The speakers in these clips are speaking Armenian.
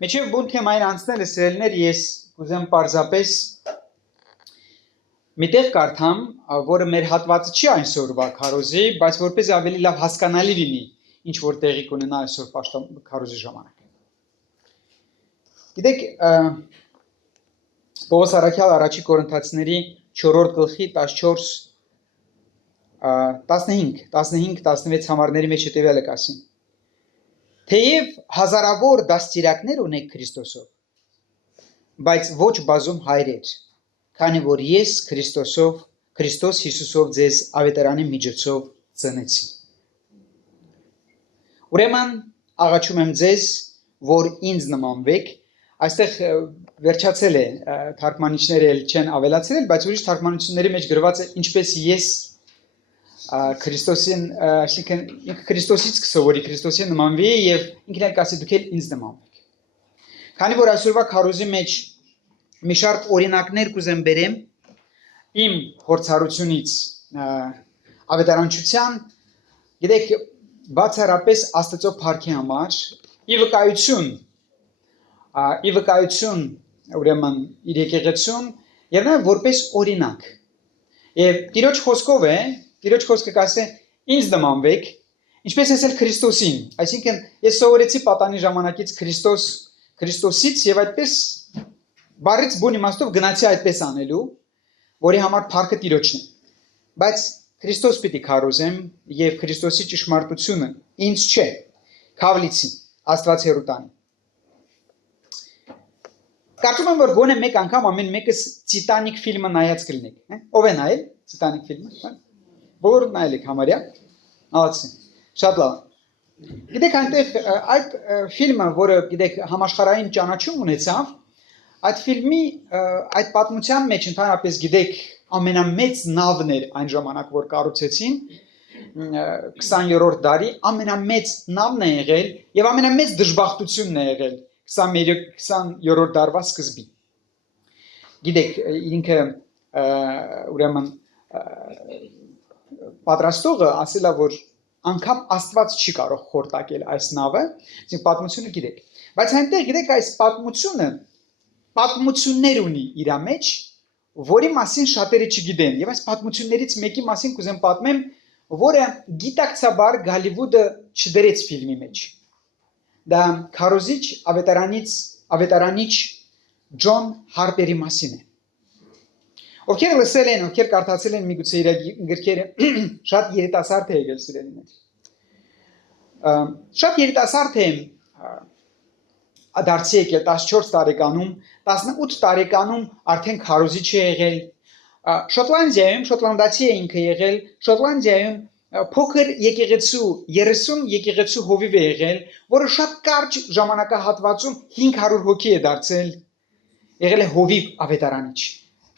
Մեջև բուն թեմային անցնելը սիրելիներ ես կուզեմ պարզապես մի տեղ կարդամ, որը մեր հատվածը չի այսօրվա քարոզի, բայց որպես ավելի լավ հասկանալի լինի, ինչ որ տեղի կունենա այսօր քարոզի ժամանակ։ Գիտեք, Պողոս առաքյալ առաջի Կորինթացիների 4-րդ գլխի 14-15-16 համարների մեջ հետևյալը կասին. Թեև հազարավոր դաստիարակներ ունեք Քրիստոսով, բայց ոչ բազում հայրեր, քանի որ ես Քրիստոս Հիսուսով ձեզ ավետարանի միջոցով ծնեցի։ Ուրեմն աղաչում եմ ձեզ, որ ինձ նմանվեք, այստեղ վերջացել է թարգմանիչները չեն ավելացրել, բայց ուրիշ թարգմանությունների մեջ գրված է ինչպես ես Քրիստոսին, այսինքն ինքը Քրիստոսից կսովորի, Քրիստոսին նմանվի եւ ինքն էլ կասի դուք էլ ինձ նմանվեք։ Քանի որ այսօրվա քարոզի մեջ մի շարք օրինակներ կուզեմ բերեմ իմ փորձառությունից ավետարանչության, գիտեք, բացառապես Աստծո փառքի համար ի վկայություն ուրեմն իր եկեղեցուն եւ նաեւ որպես օրինակ։ Եվ Տիրոջ խոսքով է, Տիրոջ խոսքը կասե ինձ նմանվեք, ինչպես ես էլ Քրիստոսին, այսինքն ես սովորեցի պատանի ժամանակից Քրիստոսից եւ այդպես բարից բուն իմաստով գնացի այդպես անելու, որի համար փառքը Տիրոջն է։ Բայց Քրիստոս պիտի քարոզեմ եւ Քրիստոսի ճշմարտությունը ինձ չէ, Քավլիցին, Աստված հերուտանի։ Կարծում եմ, որ գոնե մեկ անգամ ամեն մեկս Տիտանիկ ֆիլմը նայած կլինեք, ով է նայել Տիտանիկ ֆիլմը։ Բոլորը նայել եք համարյա։ Ահացի։ Շատ լավ։ Գիտեք, այնտեղ այդ ֆիլմը, որը գիտեք համաշխարհային ճանաչում ունեցավ, այդ ֆիլմի այդ պատմության մեջ ընդհանրապես գիտեք ամենամեծ նավն էր այն ժամանակ, որ կառուցեցին 20-րդ դարի ամենամեծ նավն է եղել եւ ամենամեծ դժբախտությունն է եղել 20-րդ դարվա սկզբին։ Գիտեք, ինքը ուրեմն պատրաստողը ասել է, որ անգամ Աստված չի կարող խորտակել այս նավը, այսինքն պատմությունը գիտեք։ Բայց այնտեղ գիտեք այս պատմությունը պատմություններ ունի իր մեջ, որի մասին շատերը չգիտեն։ Եվ այս պատմություններից մեկի մասին կուզեմ պատմեմ, որը գիտակցաբար Հոլիվուդը չդրեց ֆիլմի մեջ։ Դա քարոզիչ ավետարանիչ Ջոն Հարպերի մասին է։ Ովքեր լսել են, ովքեր կարդացել են միգուցե իր գրքերը, շատ երիտասարդ է եղել սիրելիներ։ Շատ երիտասարդ է դարձի եկել 14 տարեկանում, 18 տարեկանում արդեն քարոզիչ է եղել։ Շոտլանդիայում, շոտլանդացի է ինքը եղել, Շոտլանդիայում փոքր եկեղեցու 30 եկեղեցու հովիվ է եղել, որը շատ կարճ ժամանակահատվածում 500 հոգի է դարձել, եղել է հովիվ ավետարանիչ։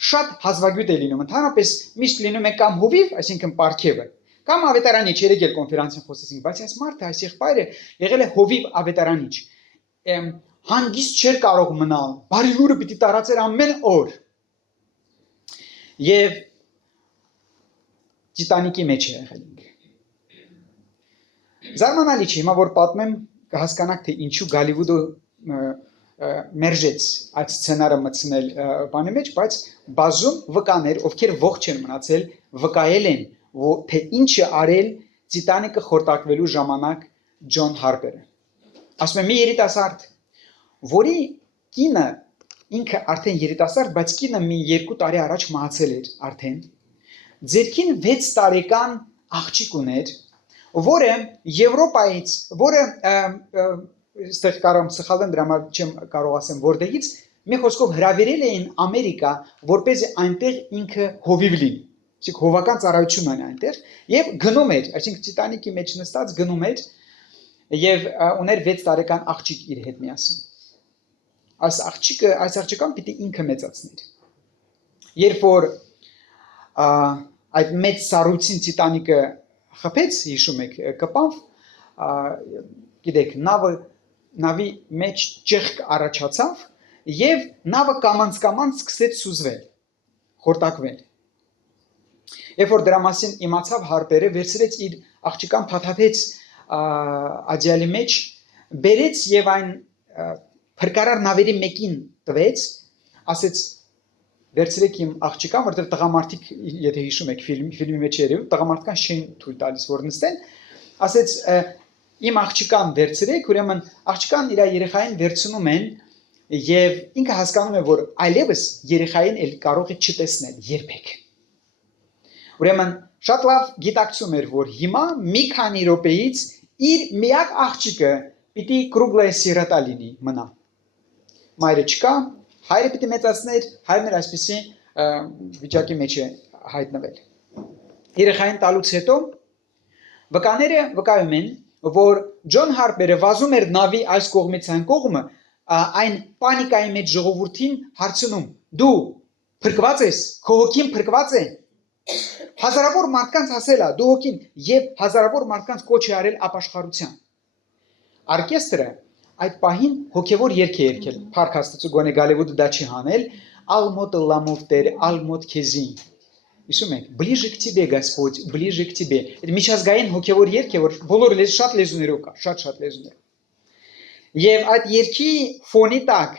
Շատ հազվագյուտ է լինում, ընդհանրապես միշտ լինում է կամ հովիվ, այսինքն պարգևը, կամ ավետարանիչ, երեք էլ կոնֆերանսին խոսեցինք, բայց այս մարդը, այս եղբայրը եղել է հովիվ ավետարանիչ։ Հանգիստ չէր կարող մնալ, բարի լուրը պիտի տարածեր ամեն օր։ Եվ Տիտանիկի մեջ է եղել։ Զարմանալի չէ, հիմա որ պատմեմ, կհասկանաք, թե ինչու Հոլիվուդը մերժեց այդ սցենարը մտցնել բանի մեջ, բայց բազում վկաներ, ովքեր ողջ են մնացել, վկայել են, թե ինչ է արել Տիտանիկը խորտակվելու ժամանակ Ջոն Հարպերը։ Ասում եմ, մի երիտասարդ, որի կինը ինքը արդեն երիտասարդ, բայց կինը մի 2 տարի առաջ մահացել էր արդեն։ Ձերքին 6 տարեկան աղջիկ ուներ, որը Եվրոպայից, որը այստեղ կարող եմ սխալվեմ, դրա համար չեմ կարող ասեմ որտեղից, մի խոսքով հրավիրել էին Ամերիկա, որպեսզի այնտեղ ինքը հովիվ լինի։ Այսինքն հովական ծառայություն ունի այնտեղ եւ գնում էր, այսինքն Տիտանիկի մեջ նստած գնում էր եւ ուներ 6 տարեկան աղջիկ իր հետ միասին։ Այս աղջիկան պիտի ինքը մեծացներ։ Երբ որ այդ մեծ սառույցին Տիտանիկը խփեց, հիշում եք, կպավ, գիտեք, նավի մեջ ճեղք առաջացավ եւ նավը կամանց սկսեց սուզվել, խորտակվել։ Երբ որ դրա մասին իմացավ Հարպերը, վերցրեց իր աղջիկան, փաթաթեց աջալի մեջ, բերեց եւ այն փրկարար նավերի մեկին տվեց, ասեց վերցրեք իմ աղջիկան, որտեղ տղամարդիկ, եթե հիշում եք ֆիլմի մեջ երևում, տղամարդկան շեն թույլ տալիս, որ նստեն, ասեց իմ աղջիկան վերցրեք, ուրեմն աղջիկան իր երեխային վերցնում են եւ ինքը հասկանում է, որ այլևս երեխային էլ կարող է չտեսնել երբեք։ Ուրեմն շատ լավ գիտակցում էր, որ հիմա մի քանի րոպեից իր միակ աղջիկը պիտի կրուգլայ սիրատա լինի մնա։ Մայրը չկա, հայրը պիտի մեծացներ, հայրն էր այսպիսի վիճակի մեջ է հայտնվել։ Երեխային տալուց հետո վկաները վկայում են, որ Ջոն Հարպերը վազում էր նավի այս կողմից այն կողմը, այն պանիկայի մեջ ժողովրդին հարցնում. դու փրկված ես, քո հոգին փրկված է։ Հազարավոր մարդկանց ասել է դու հոգին եւ հազարավոր մարդկանց կոչ է արել ապաշխարության։ Օրկեստրը այդ պահին հոգևոր երգ է երգել, Փառք Աստծո, գոնե Գալիվուդը դա չի հանել, Ալմոտ լամով Տեր, Ալմոտ քեզի։ Հիշում եք, Ближе к тебе, Господь, ближе к тебе։ Այդ միջազգային հոգևոր երգ է, որ բոլոր շատ լեզուներով կա, շատ լեզուներով։ Եվ այդ երգի ֆոնի տակ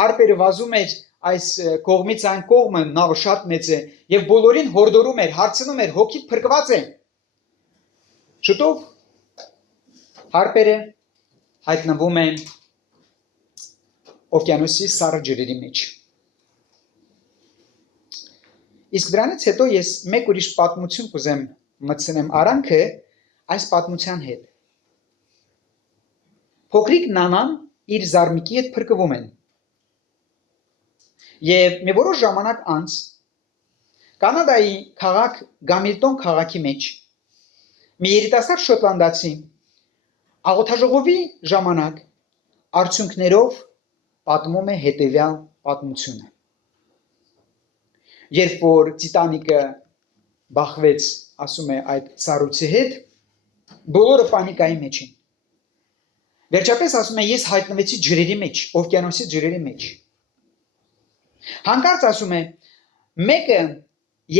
Հարպերը վազում էր այս կողմից այն կողմը, նավը շատ մեծ է, եւ բոլորին հորդորում էր, հարցնում էր, հոգիդ փրկված է։ Շուտով Հարպերը հայտնվում է օվկիանոսի սառը ջրերի մեջ։ Իսկ դրանից հետո ես մեկ ուրիշ պատմություն կուզեմ մտցնեմ արանքը այս պատմության հետ։ Փոքրիկ Նանան իր զարմիկի հետ փրկվում են։ Եվ մի որոշ ժամանակ անց Կանադայի քաղաք Գամիլտոն քաղաքի մեջ մի երիտասարդ շոտլանդացի աղոթաժողովի ժամանակ արդյունքներով պատմում է հետևյալ պատմությունը։ Երբ որ Տիտանիկը բախվեց, ասում է, այդ սառույցի հետ, բոլորը պանիկայի մեջ են։ Վերջապես ասում է, ես հայտնվեցի ջրերի մեջ, օվկիանոսի ջրերի մեջ։ Հանկարծ ասում է, մեկը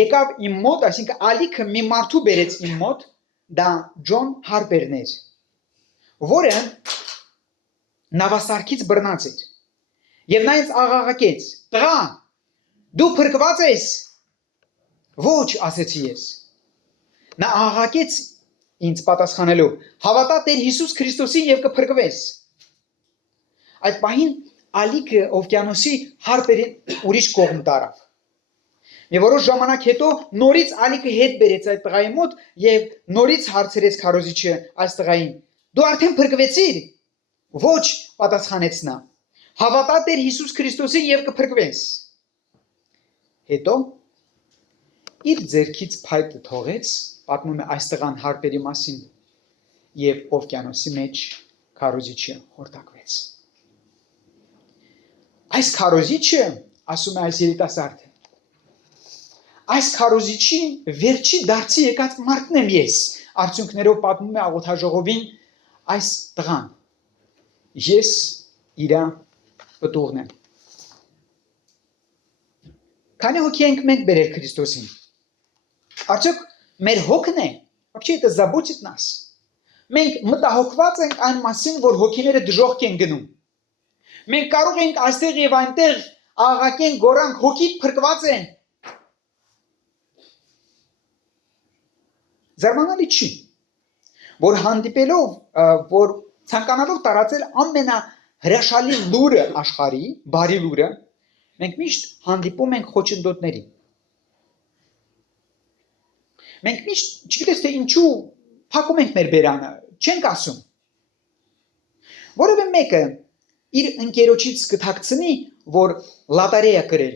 եկավ իմ մոտ, այսինքն ալիքը մի մարդու բերեց իմ մոտ, դա Ջոն Հարպերն էր, որը նավասարքից բռնած էր։ Եվ նա ինձ աղաղակեց. տղա, դու փրկված ես։ Ոչ, ասեցի ես։ Նա աղաղակեց ինձ պատասխանելով. հավատա Տեր Հիսուս Քրիստոսին եւ կփրկվես։ Այդ պահին ալիքը օվկիանոսի Հարպերին ուրիշ կողմ տարավ։ Եվ որոշ ժամանակ հետո նորից ալիքը հետ բերեց այդ տղայի մոտ եւ նորից հարցրեց քարոզիչը այս տղային. դու արդեն փրկվեցիր։ Ոչ, պատասխանեց նա։ Հավատա Տեր Հիսուս Քրիստոսին եւ կփրկվես։ Հետո իր ձեռքից փայտը թողեց, պատմում է այս տղան Հարպերի մասին, եւ օվկիանոսի մեջ քարոզիչը հորտակվեց։ Այս քարոզիչը, ասում է այս երիտասարդը, այս քարոզիչի վերջի դարձի եկած մարդն եմ ես, արդյունքներով պատմում է աղոթաժողովին այս տղան։ Ես իր պտուղն եմ։ Քանի հոգի ենք մենք բերել Քրիստոսին։ Արդյոք մեր հոգն է, вообще это заботит нас։ Մենք մտահոգված ենք այն մասին, որ հոգիները դժոխք են գնում։ Մենք կարող ենք այստեղ եւ այնտեղ աղաղակենք, գորանք, հոգիդ փրկված են։ Զարմանալի չի, որ հանդիպելով, որ ցանկանալով տարածել ամենահրաշալի լուրը աշխարհի, բարի լուրը, մենք միշտ հանդիպում ենք խոչընդոտների։ Մենք միշտ, չգիտես թե ինչու, փակում ենք մեր բերանը, չենք ասում։ Որովե մեկը իր ընկերոջից կթաքցնի, որ լոտարեյ է գրել,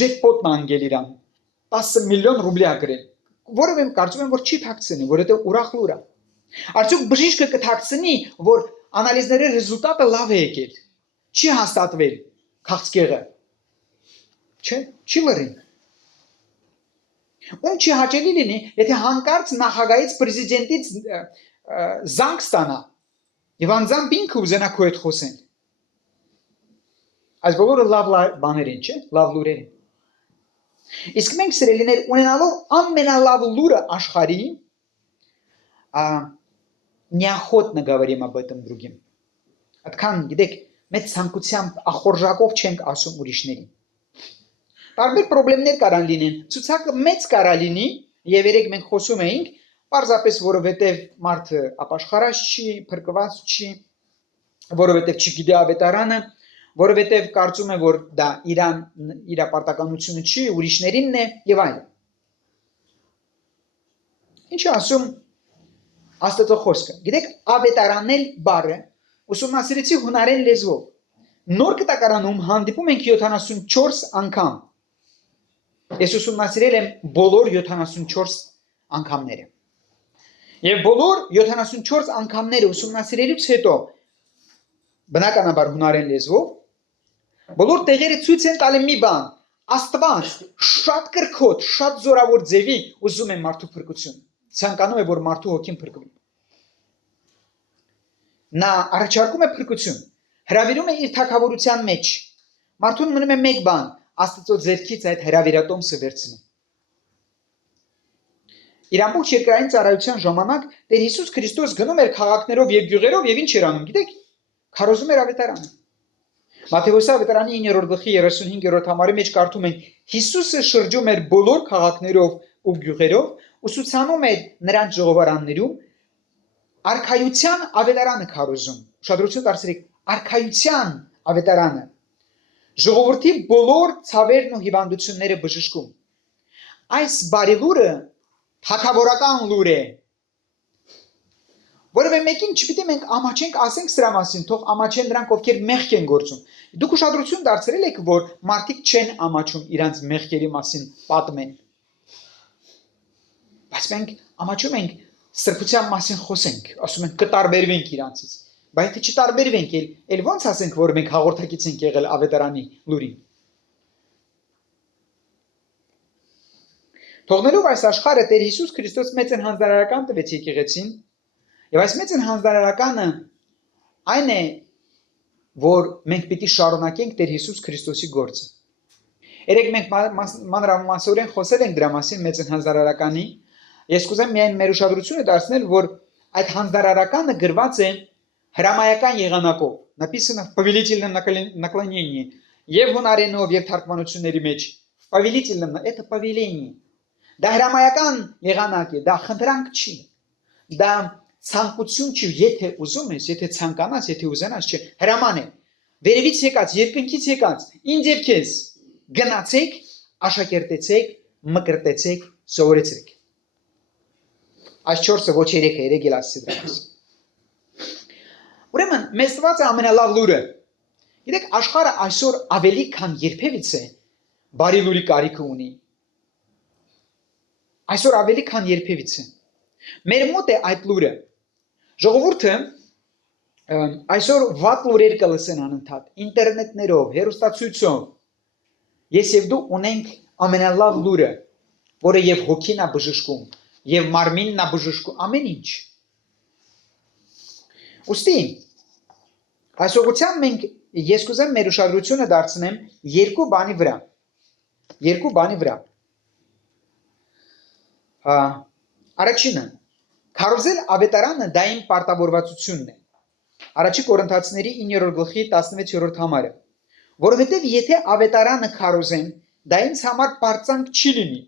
ջեքպոտն անգել իրան, 10 միլիոն ռուբլի է գրել։ Որովե կարծում եմ, որ չի թաքցնի, որովհետև ուրախ լուր է։ Արդյոք բժիշկը կթաքցնի, որ անալիզների ռեզուլտատը լավ է եկել, չի հաստատվել քաղցկեղը։ Չէ, չի լրին։ Ում չի հաճելի լինի, եթե հանկարծ նախագահից, պրեզիդենտից զանգ ստանա եւ անձամբ ինքը ուզենա քո հետ խոսեն։ Այս բոլորը լավ բաներ են, չէ՞, լավ լուրեր են։ Իսկ մենք սիրելիներ ունենալով ամենալավ լուրը աշխարհի, неохотно говорим об этом другим։ Այդքան, գիտեք, մեծ ցանկությամբ ախորժակով չենք ասում ուրիշներին։ Տարբեր խնդիրներ կարան լինեն, ցուցակը մեծ կարա լինի, եւ երեք մենք խոսում էինք, պարզապես որովհետեւ մարդը ապաշխարած չի, փրկված չի, որովհետեւ չգիտի ավետարանը, որովհետեւ կարծում է, որ դա իր պարտականությունը չի, ուրիշներինն է եւ այլն։ Ինչ ասում Աստծո խոսքը։ Գիտեք, ավետարանել բառը ուսումնասիրեցի հունարեն լեզվով։ Նոր կտակարանում հանդիպում ենք 74 անգամ։ Ես ուսումնասիրել եմ բոլոր 74 անգամները։ Եվ բոլոր 74 անգամները ուսումնասիրելուց հետո բնականաբար հունարեն լեզվով բոլոր տեղերը ցույց են տալի մի բան. Աստված շատ կրկոտ, շատ զորավոր ձևի ուզում է մարդու փրկություն։ Ցանկանում է, որ մարդու հոգին փրկվի։ Նա առաջարկում է փրկություն, հրավիրում է իր թագավորության մեջ։ Մարդուն մնում է մեկ բան, Աստծո ձեռքից այդ հրավիրատոմսը վերցնել։ Իր ամբողջ երկրային ծառայության ժամանակ Տեր Հիսուս Քրիստոս գնում էր քաղաքներով եւ գյուղերով եւ ինչ էր անում, գիտեք, քարոզում էր ավետարանը։ Մատթեոս ավետարանի 9-րդ գլխի 35-րդ համարի մեջ կարդում ենք. Հիսուսը շրջում էր բոլոր քաղաքներով ու գյուղերով, ուսուցանում էր նրանց ժողովարաններում, արքայության ավետարանը քարոզում։ Ուշադրություն դարձրեք, արքայության ավետարանը։ Ժողովրդի բոլոր ցավերն ու հիվանդությունները բժշկում։ Այս բարի լուրը թագավորական լուր է։ Որովհետեւ մեկին չպիտի մենք ամաչենք, ասենք սրա մասին, թող ամաչեն նրանք, ովքեր մեղք են գործում։ Դուք ուշադրություն դարձրել եք, որ մարդիկ չեն ամաչում իրանց մեղքերի մասին պատմեն։ Բայց մենք ամաչում ենք սրբության մասին խոսենք, ասում ենք կտարբերվենք իրանցից։ Բայց եթե չտարբերվենք, ել ո՞նց ասենք, որ մենք հաղորդակից ենք եղել ավետարանի լուրին։ Թողնելով այս աշխարհը Տեր Հիսուս Քրիստոս մեծ հանձնարարական տվեց եկեղեցին, եւ այս մեծ հանձնարարականը այն է, որ մենք պիտի շարունակենք Տեր Հիսուս Քրիստոսի գործը։ Երեք մենք մանրամասորեն խոսել ենք դրա մասին մեծ հանձնարարականի։ Ես կուզեմ միայն մեր ուշադրությունը դարձնել, որ այդ հանձնարարականը գրված է հրամայական եղանակով, написано в повелительном наклонении, եւ հունարենով եւ թարգմանությունների մեջ повелительном это повеление. Դա հրամայական եղանակ է, դա խնդրանք չի։ Դա ցանկություն չի, եթե ուզում ես, եթե ցանկանաս, եթե ուզենաս, չէ, հրաման է։ Վերևից եկած, երկնքից եկած, ինձ եւ քեզ գնացեք, աշակերտեցեք, մկրտեցեք, սովորեցեք։ Այս 4-ը ոչ 3-ը, 3 էլ ասի դրանց։ Ուրեմն, մեզ տված է ամենալավ լուրը։ Գիտեք, աշխարհը այսօր ավելի քան երբևիցե բարի լուրի կարիք ունի։ Այսօր ավելի քան երբևիցե։ Մեր մոտ է այդ լուրը։ Ժողովուրդը այսօր վատ լուրեր կլսեն անընդհատ, ինտերնետներով, հեռուստացույցով։ Ես եւ դու ունենք ամենալավ լուրը, որը եւ հոգին է բժշկում, եւ մարմինն է բժշկում, ամեն ինչ։ Ոստի այսօգության մենք ես կուզեմ մեր ուշադրությունը դարձնեմ երկու բանի վրա։ Երկու բանի վրա։ Առաջինը, քարոզել ավետարանը դա իմ պարտավորվածությունն է։ Առաջի Կորինթացիների 9-րդ գլխի 16-րդ համարը։ Որովհետև եթե ավետարանը քարոզեն, դա ինձ համար պարծանք չի լինի,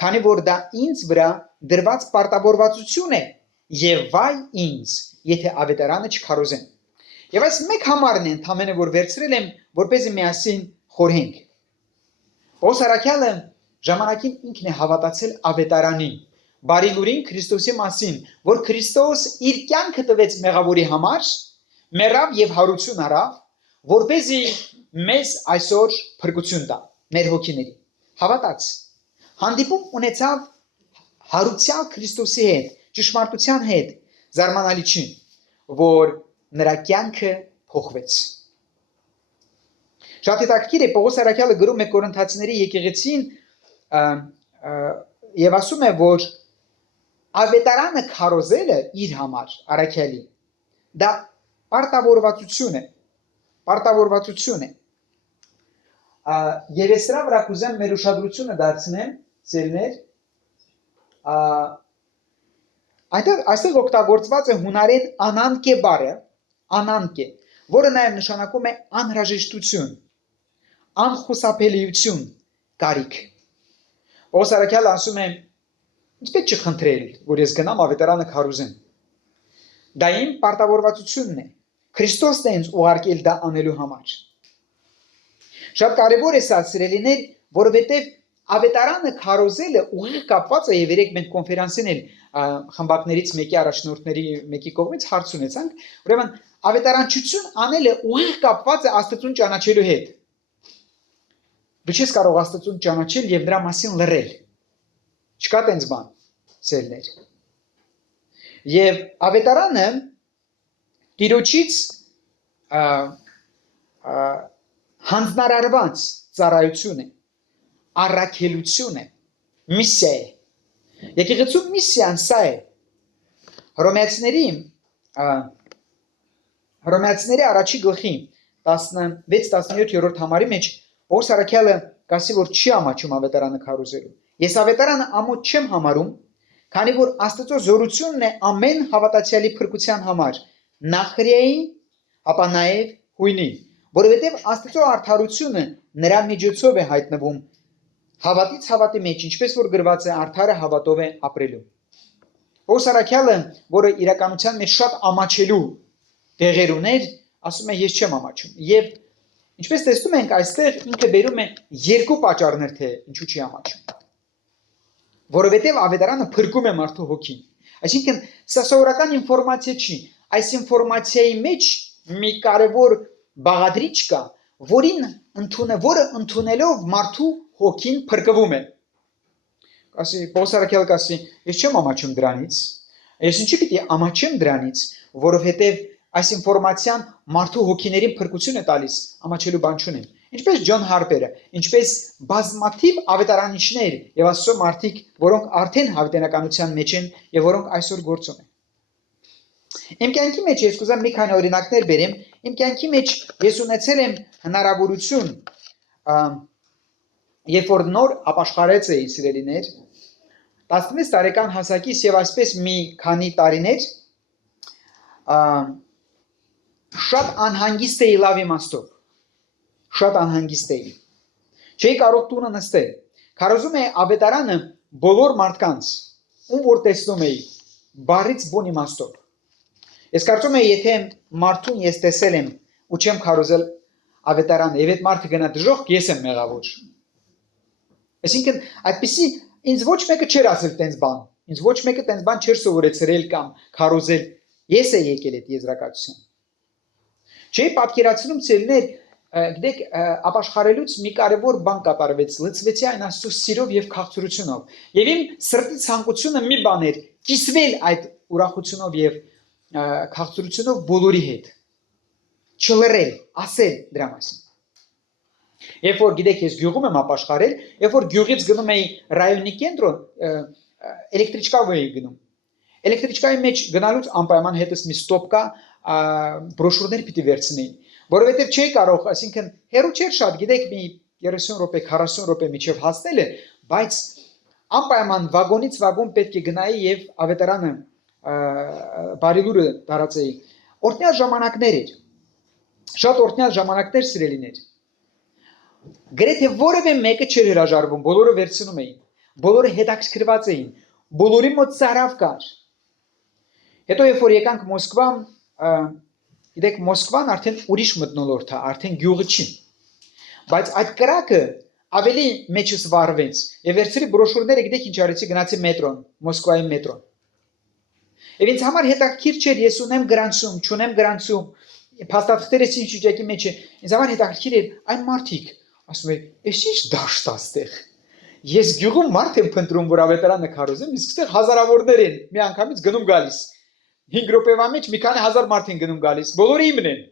քանի որ դա ինձ վրա դրված պարտավորվածություն է, եւ վայ ինձ, եթե ավետարանը չքարոզեն։ Եվ այս մեկ համարն է ընդամենը, որ վերցրել եմ, որպեսզի միասին խորհենք։ Պողոս առաքյալը ժամանակին ինքն է հավատացել ավետարանին, բարի լուրին Քրիստոսի մասին, որ Քրիստոս իր կյանքը տվեց մեղավորի համար, մեռավ եւ հարություն առավ, որպեսզի մեզ այսօր փրկություն տա, մեր հոգիների։ Հավատաց։ Հանդիպում ունեցավ հարության Քրիստոսի հետ, ճշմարտության հետ, զարմանալի չի, որ նրա կյանքը փոխվեց։ Շատ հետաքրքիր է, Պողոս առաքյալը գրում է Կորինթացիների եկեղեցին եւ ասում է, որ ավետարանը քարոզելը իր համար առաքյալի դա պարտավորվածություն է, պարտավորվածություն է։ Եվ ես դրա վրա կուզեմ մեր ուշադրությունը դարձնեմ, ծերներ, այստեղ օգտագործված է հունարեն անանկե բառը, անանկե, որը նաև նշանակում է անհրաժեշտություն, անխուսափելիություն, կարիք։ Պողոս առաքյալը ասում է, ինչպես չխնդրել, որ ես գնամ ավետարանը քարոզեմ։ Դա իմ պարտավորվածությունն է։ Քրիստոսն է ինձ ուղարկել դա անելու համար։ Շատ կարևոր է սա, սիրելիներ, որովհետև ավետարանը քարոզելը ուղիղ կապված է, եւ երեք մենք կոնֆերանսին էլ խմբակներից մեկի առաջնորդների մեկի կողմից հարց ունեցանք, ուրեմն ավետարանչություն անելը ուղիղ կապված է Աստծուն ճանաչելու հետ։ Դու չես կարող Աստծուն ճանաչել եւ նրա մասին լռել։ Չկա տենց բան, սերներ։ Եվ ավետարանը Տիրոջից հանձնարարված ծառայություն է, առաքելություն է, միսիա է։ Եկեղեցու միսիան սա է։ Հռոմեացիների առաջի գլխի 16-17-րդ համարի մեջ Պողոս առաքյալը կասի, որ չի ամաչում ավետարանը քարոզելու։ Ես ավետարանը ամոթ չեմ համարում, քանի որ Աստծո զորությունն է ամեն հավատացյալի փրկության համար, նախ հրեայի, ապա նաև հույնի, որովհետև Աստծո արդարությունը նրա միջոցով է հայտնվում հավատից հավատի մեջ, ինչպես որ գրված է, արդարը հավատով է ապրելու։ Պողոս առաքյալը, որը իրականության մեջ շատ ամաչելու տեղեր ուներ, ասում է ես չեմ ամաչում։ Եվ ինչպես տեսնում ենք, այստեղ ինքը բերում է երկու պատճառներ, թե ինչու չի ամաչում։ Որովհետև ավետարանը փրկում է մարդու հոգին։ Այսինքն, սա սովորական ինֆորմացիա չի։ Այս ինֆորմացիայի մեջ մի կարևոր բաղադրիչ կա, որը ընդունելով մարդու հոգին փրկվում է։ Ասի Պողոս առաքյալը կասի, ես չեմ ամաչում դրանից։ Ես ինչի՞ պիտի ամաչեմ դրանից, որովհետև այս ինֆորմացիան մարդու հոգիներին փրկություն է տալիս, ամաչելու բան չունեմ։ Ինչպես Ջոն Հարպերը, ինչպես բազմաթիվ ավետարանիչներ եւ Աստծո մարդիկ, որոնք արդեն հավիտենականության մեջ են եւ որոնք այսօր գործում են։ Իմ կյանքի մեջ ես կուզեմ մի քանի օրինակներ բերեմ։ Իմ կյանքի մեջ ես ունեցել եմ հնարավորություն, երբ որ նոր ապաշխարեց էի, սիրելիներ, 16 տարեկան հասակից եւ այսպես մի քանի տարիներ շատ անհանգիստ էի լավ իմաստով։ Շատ անհանգիստ էի։ Չէի կարող տունը նստել։ Քարոզում էի ավետարանը բոլոր մարդկանց, ում որ տեսնում էի, բառից բուն իմաստով։ Ես կարծում եմ, եթե մարդուն ես տեսել եմ ու չեմ քարոզել ավետարանը, եւ այդ մարդը գնա դժոխք, ես եմ մեղավոր։ Այսինքն, այդպեսի ինձ ոչ մեկը չէր ասել տենց բան։ Ինձ ոչ մեկը տենց բան չէր սովորեցրել կամ քարոզել։ Ես էի եկել այդ եզրակացության։ Չէի պատկերացնում ցելներ, գիտեք, ապաշխարելուց մի կարևոր բան կատարվեց, լցվեցի այն Աստծո սիրով եւ քաղցրությունով։ Եվ իմ սրտի ցանկությունը մի բան էր՝ կիսվել այդ ուրախությունով եւ քաղցրությունով բոլորի հետ։ Չլռել, ասել դրա մասին։ Երբ որ գիտեք, ես գյուղում եմ ապաշխարել, երբ որ գյուղից գնում էի ռայոնի կենտրոն, էլեկտրիչկայով էի գնում։ Էլեկտրիչկայի մեջ գնալուց անպայման հետս մի ստոպ կա, բրոշուրներ պիտի վերցնեի, որովհետև չէի կարող, այսինքն հեռու չէր շատ, գիտեք, մի 30 րոպե, 40 րոպե միջև հասնել է, բայց անպայման վագոնից վագոն պետք է գնայի եւ ավետարանը բարի լուրը տարածեի։ Օրհնյալ ժամանակներ էր։ Շատ օրհնյալ ժամանակներ, սիրելիներ։ Գրեթե որևէ մեկը չէր հրաժարվում, բոլորը վերցնում էին, բոլորը հետաքրքրված էին, բոլորի մոտ ծարավ կար։ Հետո երբ որ եկանք Մոսկվա, գիտեք, Մոսկվան արդեն ուրիշ մթնոլորտ է, արդեն գյուղը չի։ Բայց այդ կրակը ավելի մեջս վառվեց եւ վերցրի բրոշուրները, գիտեք ինչ արեցի, գնացի մետրոն, Մոսկվայի մետրոն։ Եվ ինձ համար հետաքրքիր չէր, ես ունեմ գրանցում, չունեմ գրանցում, փաստաթղթերս ինչ վիճակի մեջ է։ Ինձ համար հետաքրքիր էր այն մարդիկ, ասում են, «Էս ի՞նչ դաշտ է ստեղ»։ Ես գյուղում մարդ եմ փնտրում, որ ավետարանը քարոզեմ, իսկ ստեղ հազարավորներ են, մի անգամից գնում գալիս։ 5 րոպեվա մեջ մի քանի հազար մարդ են գնում գալիս, բոլորը իմն են։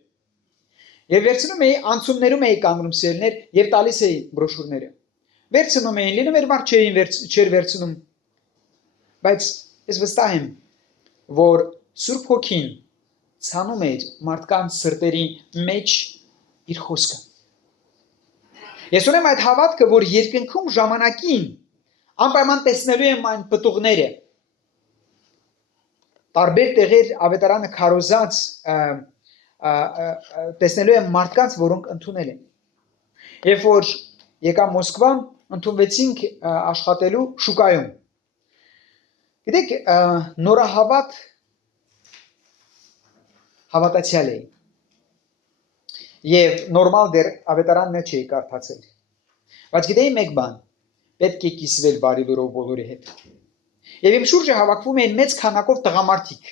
Եվ վերցնում էի, անցումներում էի կանգնում սերներ եւ տալիս էի բրոշուրները։ Վերցնում էին, լինում էր մարդ չէր վերցնում։ Բայց ես վստահ եմ, որ Սուրբ Հոգին ցանում էր մարդկանց սրտերի մեջ իր խոսքը։ Ես ունեմ այդ հավատքը, որ երկնքում ժամանակին անպայման տեսնելու եմ այն պտուղները։ Տարբեր տեղեր ավետարանը քարոզած տեսնելու եմ մարդկանց, որոնք ընդունել են։ Երբ որ եկա Մոսկվա, ընդունվեցինք աշխատելու շուկայում։ Գիտեք, նորահավատ հավատացյալ էի։ Եվ նորմալ դեր ավետարան մեջ էի կարդացել։ Բայց գիտեի մեկ բան, պետք է կիսվել բարի լուրով բոլորի հետ։ Եվ իմ շուրջը հավաքվում էին մեծ քանակով տղամարդիկ։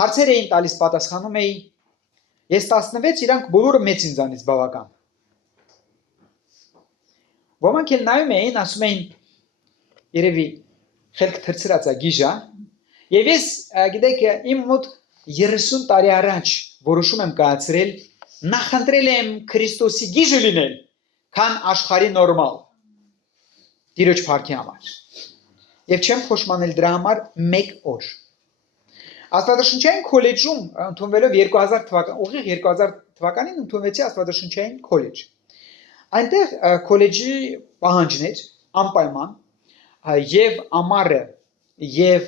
Հարցեր էին տալիս, պատասխանում էի։ Ես 16, իրանք բոլորը մեծ ինձանից բավական։ Ոմանք էլ նայում էին, ասում էին, երևի խելք թրծրած է գիժա։ Եվ ես, գիտեք, իմ մոտ 30 տարի առաջ որոշում եմ կայացրել, նախընտրել եմ Քրիստոսի գիժը լինել, քան աշխարհի նորմալ։ Տիրոջ փառքի համար։ Եվ չեմ փոշմանել դրա համար 1 օր։ Աստվածաշնչային քոլեջում ընդունվելով 2000 թվական, ուղիղ 2000 թվականին ընդունվեցի Աստվածաշնչային քոլեջ։ Այնտեղ քոլեջի պահանջներ անպայման եւ ամառը եւ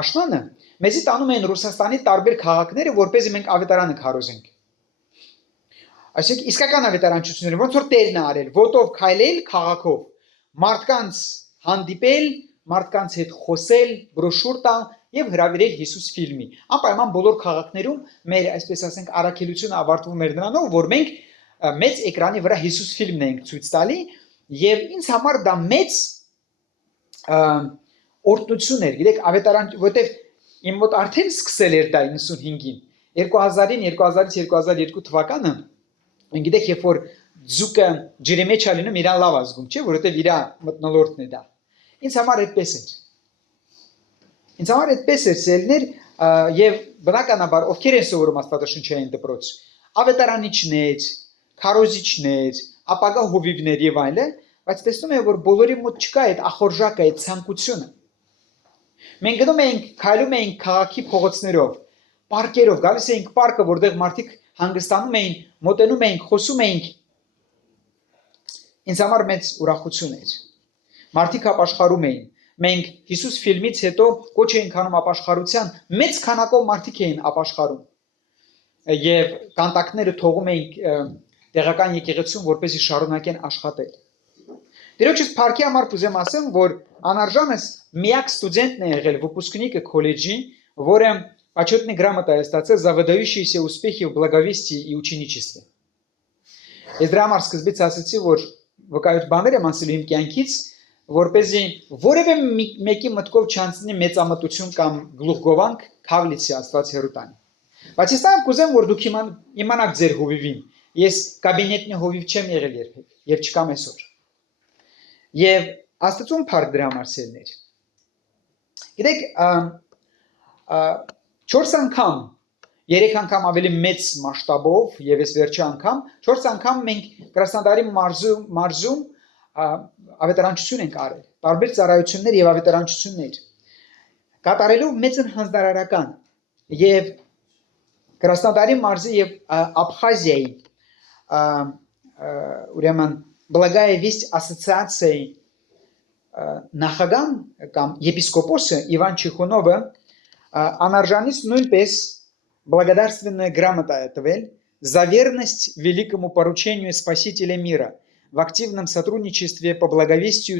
աշնանը մեզի տանում են Ռուսաստանի տարբեր քաղաքները, որպեսզի մենք ավետարանը քարոզենք։ Այսինքն իսկական ավետարանչությունները ոնց որ Տերն է արել, ոտով քայլել քաղաքով, մարդկանց հանդիպել, մարդկանց հետ խոսել, բրոշուր տալ եւ հրավիրել Հիսուս ֆիլմի։ Անպայման բոլոր քաղաքներում մեր, այսպես ասենք, առաքելությունը ավարտվում էր նրանով, որ մենք մեծ էկրանի վրա Հիսուս ֆիլմն ենք ցույց տալի եւ ինձ համար դա մեծ օրհնություն էր։ Գիտեք, ավետարան, որտեվ իմ մոտ արդեն սկսել էր դա 95-ին։ 2000-ին, 2000-ից 2002 թվականը, գիտեք, երբ որ ձուկը ջրի մեջ է լինում, իրան լավ ազգում, չէ, որովհետև իր մթնոլորտն է դա։ Ինձ համար այդպես էր։ Ինձ համար այդպես էր սելներ եւ բնականաբար ովքեր են սովորում Աստվածաշնչային դպրոց, ավետարանիչներ, քարոզիչներ, ապագա հովիվներ եւ այլն, բայց տեսնում եմ, որ բոլորի մոտ չկա այդ ախորժակը, այդ ցանկությունը։ Մենք գնում էինք, քայլում էինք քաղաքի փողոցներով, պարկերով, գալիս էինք պարկը, որտեղ մարդիկ հանգստանում էին, մոտենում էինք, խոսում էինք։ Ինձ համար մեծ ուրախություն էր։ Մարդիկ ապաշխարում էին։ Մենք Հիսուս ֆիլմից հետո կոչ էինք անում ապաշխարության, մեծ քանակով մարդիկ էին ապաշխարում։ Եվ կոնտակտները թողում էինք տեղական եկեղեցում, որպեսզի շարունակեն աշխատել։ Դերոջս փառքի համար կուզեմ ասեմ, որ անարժանս միակ ստուդենտն է եղել выпускника колледжи, որը почетный грамота է ստացել за выдающиеся успехи в благовестии и ученичестве։ Ես դրա համար սկզբից ասացի, որ վկայույց բաներ եմ ասել իմ կյանքից, որպեսզի որևէ մեկի մտքով չանցնի մեծամտություն կամ գլուխգովանք քավլիցի Աստված հերուտանի։ Բայց ես կուզեմ, որ դուք իմանաք ձեր հովիվին։ Ես կաբինետնի հովիվ չեմ եղել երբեք եւ չկամ այսօր։ Եվ Աստծուն փառք դրա համար սերներ։ Գիտեք, 4 անգամ, 3 անգամ ավելի մեծ մասշտաբով եւ այս վերջի անգամ, 4 անգամ մենք Կրասնոդարի մարզում ավետարանչություն ենք արել, տարբեր ծառայություններ եւ ավետարանչություններ։ Կատարելով մեծ հանձնարարական եւ Կրասնոդարի մարզի եւ Աբխազիայի ուրեմն Благая весть ассоциации նախագահ կամ եպիսկոպոսը Իվան Չիխոնովը անարժանից նույնպես благодарственная грамота տվել за верность великому поручению Спасителя мира в активном сотрудничестве по благовестию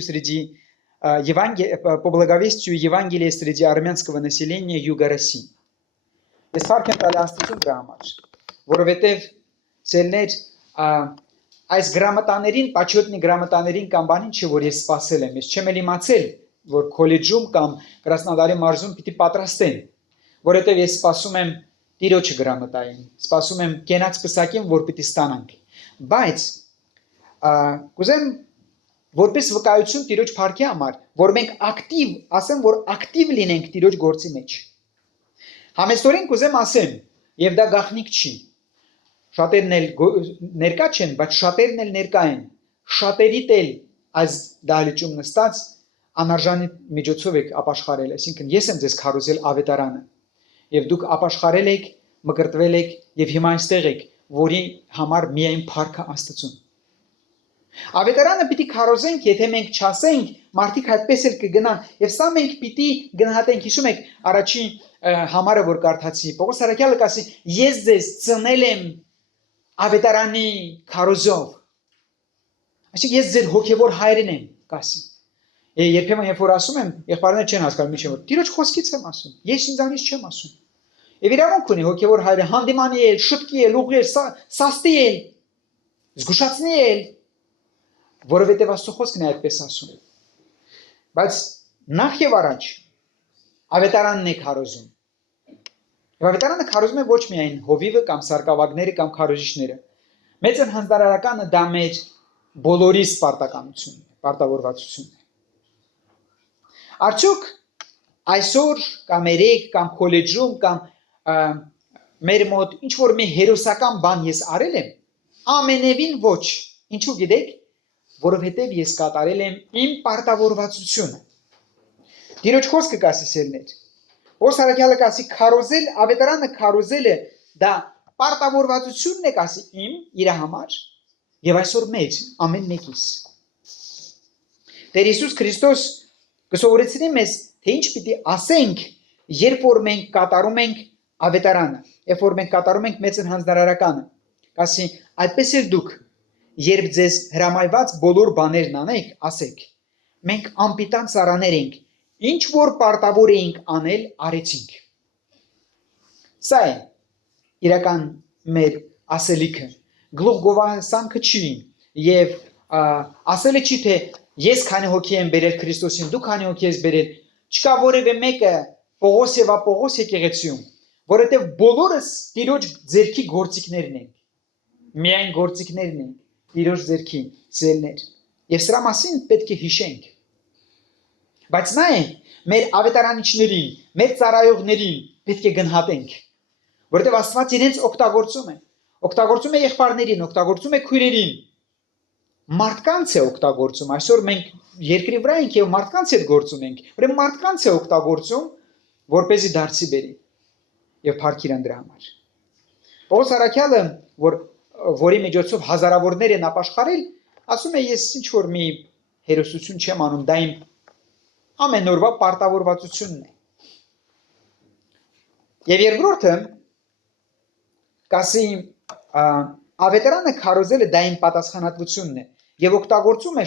Евангелия среди армянского населения Юга России. Ես փառք եմ տալի Աստծուն դրա համար, որովհետև ցելներ այս գրամատաներին, պաչոտնի գրամատաներին կամ բանին չէ, որ ես սпасել եմ, ես չեմ էլ իմացել, որ քոլեջում կամ Կրասնոդարի մարզում պիտի պատրաստեն, որովհետև ես սпасում եմ Տիրոջը գրամատային, սпасում եմ կենաց պսակին, որ պիտի ստանանք։ Բայց կուզեմ որպես վկայություն Տիրոջ փառքի համար, որ մենք ակտիվ, ասեմ, որ ակտիվ լինենք Տիրոջ գործի մեջ։ Համեստորեն կուզեմ ասեմ, եւ դա գաղտնիք չի։ Շատերն էլ ներկա չեն, բայց շատերն էլ ներկա են։ Շատերիդ էլ այս դահլիճում նստած անարժանի միջոցով եք ապաշխարել, այսինքն ես եմ ձեզ քարոզել ավետարանը։ Եվ դուք ապաշխարել եք, մկրտվել եք եւ հիմա այստեղ եք, որի համար միայն փառքը Աստծուն։ Ավետարանը պիտի քարոզենք, եթե մենք չասենք, մարդիկ այդպես էլ կգնան, եւ սա մենք պիտի գնահատենք։ Հիշում եք առաջին համարը, որ կարդացի, Պողոս Արաքյալը կասի, ես ձեզ ծնել եմ ավետարանի քարոզով։ Այսինքն ես ձեր հոգևոր հայրն եմ, կասի։ Երբեմն երբ որ ասում եմ, եղբայրները չեն հասկանում ինչ եմ, Տիրոջ խոսքից եմ ասում, ես ինձանից չեմ ասում։ Եվ իրավունք ունի հոգևոր հայրը հանդիմանի է, շտկի է, ուղղի է, սաստի է, զգուշացնի է, որովհետև Աստծո խոսքն է այդպես ասում։ Բայց նախ եւ առաջ ավետարանն է քարոզում։ Եվ ավետարանը քարոզում է ոչ միայն հովիվը կամ սարկավագները կամ քարոզիչները։ Մեծ հանձնարարականը դա մեր բոլորի սպարտականությունն է, պարտավորվածությունն է։ Արդյոք այսօր կամ երեք կամ քոլեջում կամ մեր մոտ ինչ որ մի հերոսական բան ես արել եմ, ամենևին ոչ։ Ինչու գիտեք, որովհետև ես կատարել եմ իմ պարտավորվածությունը։ Տիրոջ խոսքը կասի սերներ։ Պողոս Արաքյալը կասի քարոզել, ավետարանը քարոզելը դա պարտավորվածությունն է կասի իմ իր համար եւ այսօր մեծ ամեն մեկիս։ Տեր Հիսուս Քրիստոս կսովորեցնի մեզ, թե ինչ պիտի ասենք, երբ որ մենք կատարում ենք ավետարանը, երբ որ մենք կատարում ենք մեծ հանձնարարականը, կասի այդպես էլ դուք, երբ ձեզ հրամայված բոլոր բաներն անեք, ասեք, մենք անպիտան ծառաներ ենք, ինչ որ պարտավոր էինք անել, արեցինք։ Սա է իրական մեր ասելիքը, գլուխ գովասանքը չի, եւ ասելը չի, թե ես քանի հոգի եմ բերել Քրիստոսին, դու քանի հոգի ես բերել, չկա որևէ մեկը Պողոս եւ Ապողոս եկեղեցիում, որովհետեւ բոլորս Տիրոջ ձեռքի գործիքներն են։ Միայն գործիքներն են Տիրոջ ձեռքի ծելներ։ Եվ սրա մասին պետք է հիշենք։ Բայց նայեք, մեր ավետարանիչներին, մեր ծառայողներին պետք է գնահատենք, որովհետեւ Աստված իրենց օգտագործում է։ Օգտագործում է եղբայրներին, օգտագործում է քույրերին։ Մարդկանց է օգտագործում։ Այսօր մենք երկրի վրա ենք եւ մարդկանց հետ գործում ենք։ Ուրեմն մարդկանց է օգտագործում, որպեսզի դարձի բերի եւ փառքիրան դրա համար։ Պողոս Արաքյալը, որի միջոցով հազարավորներ են ապաշխարել, ասում է ես ինչ որ մի հերոսություն չեմ անում, դա իմ ամեն օրվա պարտավորվածությունն է։ Եվ երկրորդը կասի ավետարանը քարոզելը դա իմ պատասխանատվությունն է եւ օգտագործում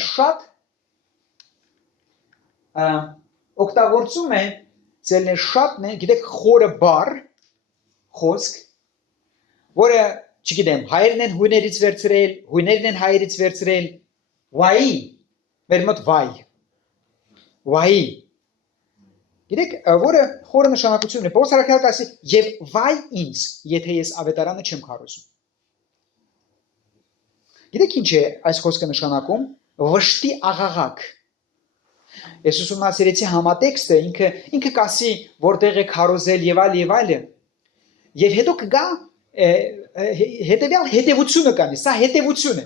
է ցելներ շատն է, գիտեք, խորը բառ, խոսք, որը, չգիտեմ, հայերն են հույներից վերցրել, հույներն են հայերից վերցրել, վայի, մեր մոտ վայի, գիտեք, որը խորը նշանակություն է, Պողոս Արաքյալը կասի, եւ վայ ինձ, եթե ես ավետարանը չեմ քարոզում։ Գիտեք ինչ է այս խոսքը նշանակում, վշտի աղաղակ։ Ես ուսումնասիրեցի համատեքստը, ինքը կասի, որտեղ է քարոզել եւ այլ, եւ հետո կգա հետեւյալ հետեւությունը կանի, սա հետեւություն է։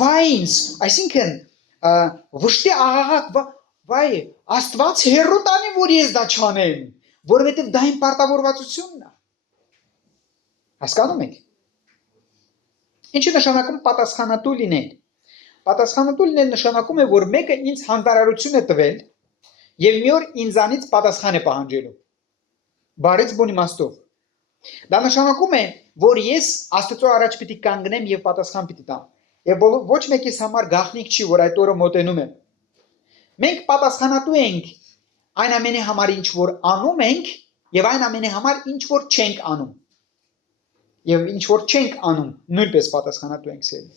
Վայինս, այսինքն վշտի աղաղակ, վայ, Աստված հեռու տանի, որ ես դա չանեմ, որովհետեւ դա իմ պարտավորվածությունն է։ Հասկանում եք։ Ինչի նշանակում պատասխանատու լինել։ Պատասխանատու լինել նշանակում է, որ մեկը ինձ հանրարարություն է տվել եւ մի օր ինձանից պատասխան է պահանջելու։ Բարից բուն իմաստով։ Դա նշանակում է, որ ես Աստծո առաջ պիտի կանգնեմ եւ պատասխան պիտի տամ։ Եվ ոչ մեկիս համար գաղտնիք չի, որ այդ օրը մոտենում է։ Մենք պատասխանատու ենք այն ամենի համար, ինչ որ անում ենք, եւ այն ամենի համար, ինչ որ չենք անում։ Եվ ինչ որ չենք անում, նույնպես պատասխանատու ենք սերն։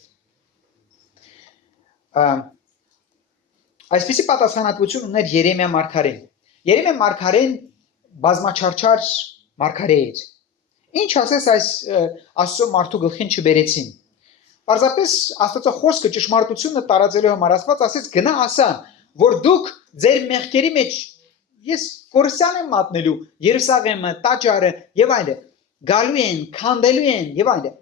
Այսպիսի պատասխանատվություն ուներ Երեմիա մարգարեն։ Երեմիա մարգարեն բազմաչարչար մարգարե էր։ Ինչ ասես այս Աստծո մարդու գլխին չբերեցին։ Պարզապես Աստծո խոսքը ճշմարտությունը տարածելու համար Աստված ասեց գնա ասա, որ դուք ձեր մեղքերի մեջ ես կորսյան եմ մատնելու, Երուսաղեմը, տաճարը եւ այլն, գալու են, քանդելու են եւ այլն։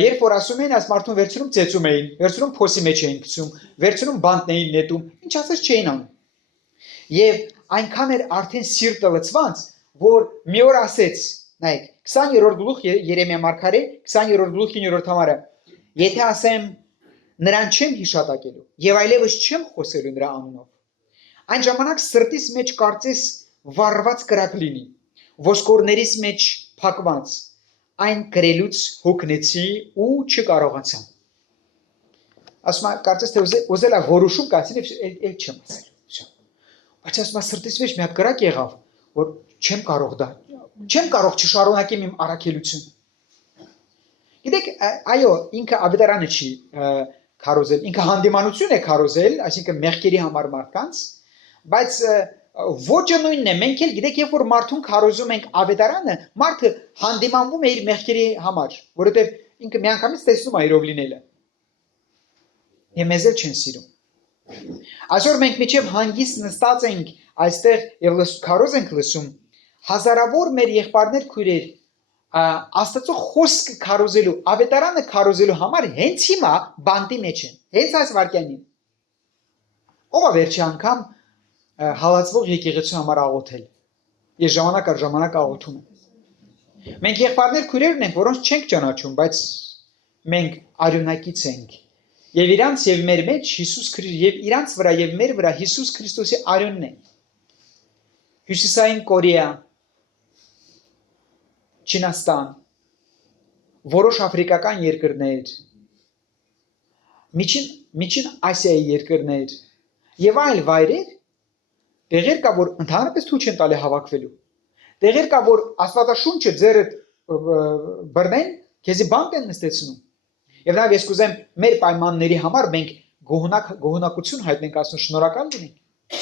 Երբ որ ասում են, այս մարդուն վերցնում ծեծում էին, վերցնում փոսի մեջ էին գցում, վերցնում բանտն էին նետում, ինչ ասես չէին անում։ Եվ այնքան էր արդեն սիրտը լցված, որ մի օր ասեց, նայեք, 20-րդ գլուխ Երեմիա մարգարե, 20-րդ գլուխ 9-րդ համարը, եթե ասեմ նրան չեմ հիշատակելու եւ այլևս չեմ խոսելու նրա անունով։ Այն ժամանակ սրտիս մեջ կարծես վառված կրակ լինի, ոսկորներից մեջ փակված, այն գրելուց հոգնեցի ու չկարողացա։ Ասում կարծես թե ուզել է որոշում կայացնել եւ չեմ ասել։ Բայց ասում սրտիս մեջ մի հատ կրակ եղավ, որ չեմ կարող չշարունակեմ իմ առաքելությունը։ Գիտեք, այո, ինքը ավետարանը չի քարոզել, ինքը հանդիմանություն է քարոզել, այսինքն մեղքերի համար մարդկանց, բայց ոճը նույնն է։ Մենք էլ գիտեք, երբ որ մարդուն քարոզում ենք ավետարանը, մարդը հանդիմանվում է իր մեղքերի համար, որովհետև ինքը միանգամից տեսնում է իրով լինելը։ Եվ մեզ էլ չեն սիրում։ Այսօր մենք միջև հանգիստ նստած ենք այստեղ եւ քարոզ ենք լսում, հազարավոր մեր եղբայրներ քույրեր Աստծո խոսքը քարոզելու, ավետարանը քարոզելու համար հենց հիմա բանտի մեջ են, հենց այս վարքյանին։ Ով է վերջի անգամ հալածվող եկեղեցու համար աղոթել։ Ես ժամանակ առ ժամանակ աղոթում եմ։ Մենք եղբայրներ քույրեր ունենք, որոնց չենք ճանաչում, բայց մենք արյունակից ենք։ Եվ իրանց եւ մեր մեջ Հիսուս Քրիստոս եւ իրանց վրա եւ մեր վրա Հիսուս Քրիստոսի արյունն է։ Հյուսիսային Կորեա, Չինաստան, որոշ աֆրիկական երկրներ, Միջին Ասիայի երկրներ եւ այլ վայրեր, տեղեր կա, որ ընդհանրապես ցույց են տալի հավաքվելու։ Տեղեր կա, որ Աստվածաշունչը ձեռդ բռնեն, քեզի բանտ են նստեցնում։ Եվ նաև ես կուզեմ մեր պայմանների համար մենք գոհունակություն հայտնենք, ասում շնորհակալ լինենք։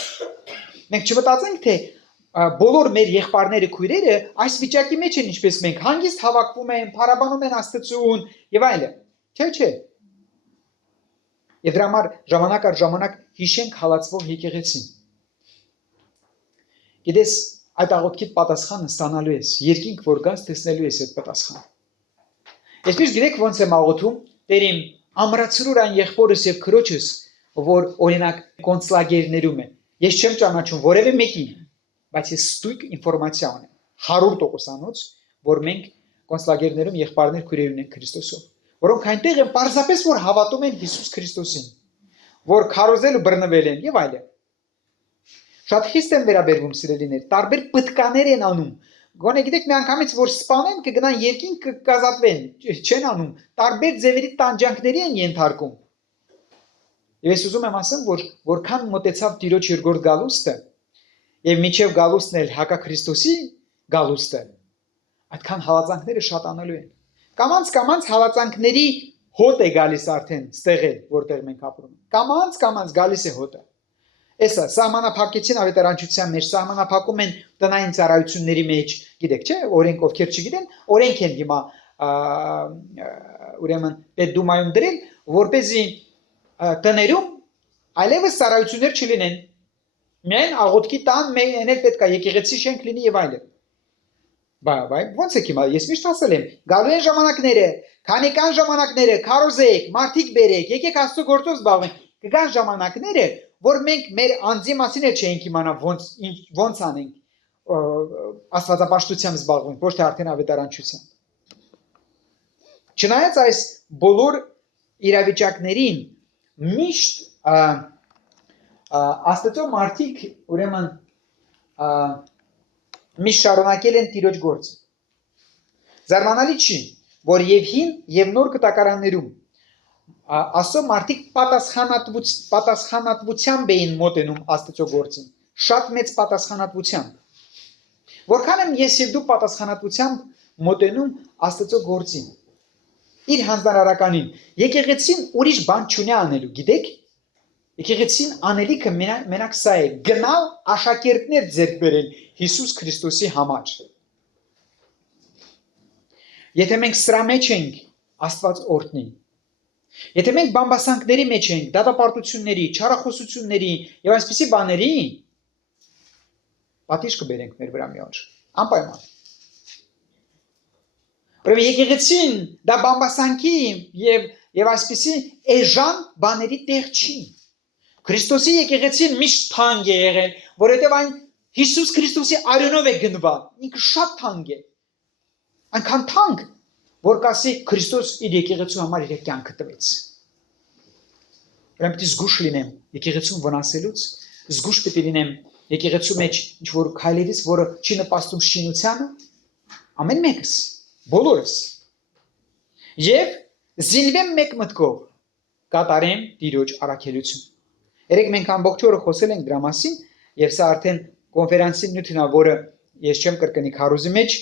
Մենք չմտածենք, թե բոլոր մեր եղբայրները քույրերը այս վիճակի մեջ են, ինչպես մենք, հանգիստ հավաքվում են, փառաբանում են Աստծուն եւ այլն։ Չէ։ Եվ դրա համար ժամանակ առ ժամանակ հիշենք հալածվող եկեղեցին։ Գիտես, այդ աղոթքի պատասխանը ստանալու ես, երկինք որ գաս տեսնելու ես այդ պատասխանը։ Այսպես գիտեք ոնց եմ աղոթում, Տեր իմ ամրացրուր այն եղբորս եւ քրոջս, որ օրինակ կոնսլագերներում է։ Ես չեմ ճանաչում որևէ մեկին, բայց ես ստույգ ինֆորմացիա ունեմ 100%-անոց, որ մենք կոնսլագերներում եղբայրներ քույրեր ունենք Քրիստոսով, որոնք այնտեղ են պարզապես որ հավատում են Հիսուս Քրիստոսին, որ քարոզել ու բռնվել են եւ այլն։ Շատ խիստ են վերաբերվում սիրելիներ, տարբեր պտկաներ են անում։ Գոնե գիտեք մի անգամից որ սպանեն կգնան երկինք կկազատվեն, չեն անում, տարբեր ձևերի տանջանքների են ենթարկում։ Եվ ես ուզում եմ ասեմ, որ որքան մոտեցավ Տիրոջ երկրորդ գալուստը, եւ միջև գալուստն էլ հակա Քրիստոսի գալուստը, այդքան հալածանքները շատանալու են։ Կամած հալածանքների հոտ է գալիս արդեն ստեղ է, որտեղ մենք ապրում ենք։ Կամած գալիս է հոտը։ Էսա սահմանափակեցին ավետարանչության մեջ, սահմանափակում են տնային ծառայությունների մեջ, գիտեք, չէ, օրենք ովքեր չգիտեն, օրենք են հիմա ուրեմն Պետդումայում դրել, որպեսզի տներում այլևս ծառայություններ չլինեն։ Միայն աղոթքի տան մեն էլ պետք է եկեղեցի շենք լինի եւ այլն։ Բայ, ո՞նց է հիմա, ես միշտ ասել եմ, գալու են ժամանակները, քանիկան ժամանակները, քարոզեք, մարդիկ բերեք, եկեք Աստծո գործով զբաղվենք։ Կգան ժամանակները, որ մենք մեր անձի մասին էլ չենք իմանա ոնց անենք աստվածապաշտությամբ զբաղվենք, ոչ թե արդեն ավետարանչությամբ։ Չնայած այս բոլոր իրավիճակներին միշտ Աստծո մարդիկ ուրեմն միշտ շարունակել են Տիրոջ գործը։ Զարմանալի չի, որ եւ հին եւ նոր կտակարաններում Աստծո մարդիկ պատասխանատվությամբ էին մոտենում Աստծո գործին, շատ մեծ պատասխանատվությամբ։ Որքան եմ ես եւ դու պատասխանատվությամբ մոտենում Աստծո գործին, իր հանձնարարականին, եկեղեցին ուրիշ բան չունի անելու, գիտեք։ Եկեղեցին անելիքը մենակ սա է, գնալ աշակերտներ ձեռք բերել Հիսուս Քրիստոսի համար։ Եթե մենք սրա մեջ ենք, Աստված օրհնի։ Եթե մենք բամբասանքների մեջ ենք, դատապարտությունների, չարախոսությունների եւ այսպիսի բաների, պատիժ կբերենք մեր վրա մի օր, անպայման։ Ուրեմն եկեղեցին դա բամբասանքի եւ այսպիսի էժան բաների տեղ չի։ Քրիստոսի եկեղեցին միշտ թանկ է եղել, որովհետև այն Հիսուս Քրիստոսի արյունով է գնված, ինքը շատ թանկ է։ Այնքան թանկ, որ կասի Քրիստոս իր եկեղեցու համար իր կյանքը տվեց։ Ուրեմն պիտի զգուշ լինեմ եկեղեցուն վնասելուց, զգուշ պիտի լինեմ եկեղեցու մեջ ինչ որ քայլերից, որը չի նպաստում շինությանը, ամեն մեկս, բոլորս։ Եվ զինվեմ մեկ մտքով, կատարեմ Տիրոջ առաքելություն։ Երեք մենք ամբողջ օրը խոսել ենք դրա մասին, եւ սա արդեն կոնֆերանսի նյութն է, որը ես չեմ կրկնի քարոզի մեջ,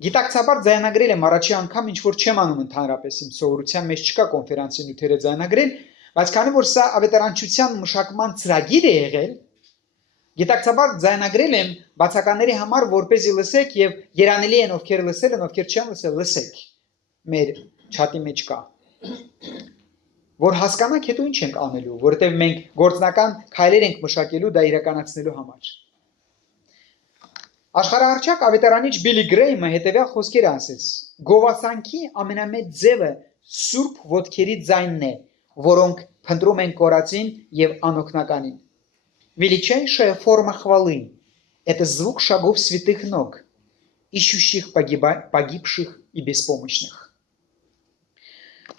գիտակցաբար ձայնագրել եմ առաջի անգամ ինչ որ չեմ անում ընդհանրապես իմ սովորության մեջ չկա կոնֆերանսի նյութերը ձայնագրել, բայց քանի որ սա ավետարանչության մշակման ծրագիր է եղել, գիտակցաբար ձայնագրել եմ բացականների համար, որպեսզի լսեք եւ երանելի են ովքեր լսել են, ովքեր չեն լսել, լսեք։ Մեր չաթի մեջ կա։ Որ հասկանանք հետո ինչ ենք անելու, որովհետեւ մենք գործնական քայլեր ենք մշակելու դա իրականացնելու համար։ Աշխարհահռչակ ավետարանիչ Բիլի Գրեյմը հետևյալ խոսքեր ասեց. Գովասանքի ամենամեծ ձևը սուրբ ոտքերի ձայնն է, որոնք փնտրում են կորածին եւ անօգնականին։ Величайшая форма хвалы – это звук шагов святых ног, ищущих погибших и беспомощных.